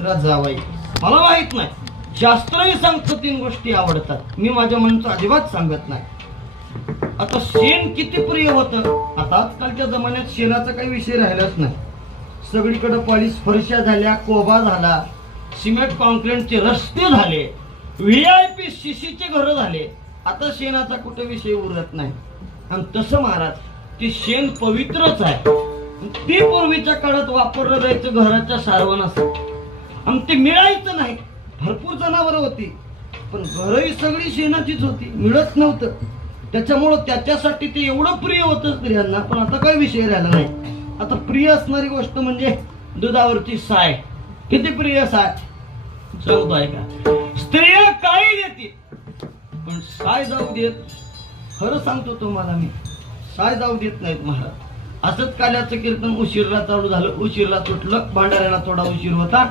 तिसरा जावाई. मला माहित नाही, शास्त्रही सांगतं 3 गोष्टी आवडतात. मी माझ्या मनाचं अजिबात सांगत नाही. आता शेण किती प्रिय होतं. आता आजकालच्या जमान्यात शेणाचा काही विषय राहिलाच नाही. सगळीकडे पॉलिश फरशा झाल्या, कोबा झाला, सिमेंट कॉन्क्रीटचे रस्ते झाले, VIP शिशीचे घर झाले. आता शेणाचा कुठे विषय उरत नाही. आणि तसं महाराज, ते शेण पवित्रच आहे. ते पूर्वीच्या काळात वापरलं जायचं घराच्या सारवणासाठी. आणि ते मिळायचं नाही. भरपूर जनावर होती, पण घरही सगळी शेणाचीच होती, मिळत नव्हतं. त्याच्यामुळं त्याच्यासाठी ते एवढं प्रिय होतं स्त्रियांना. पण आता काही विषय राहिला नाही. आता प्रिय असणारी गोष्ट म्हणजे दुधावरची साय. किती प्रिय साय सांगतो ऐका. स्त्रिया काही देते पण साय जाऊ देत. खरं सांगतो तुम्हाला मी, साय जाऊ देत नाहीत महाराज. असंच काल्याचं कीर्तन उशिरला चालू झालं, उशिरला सुटलं. भांडाऱ्याला थोडा उशीर होता.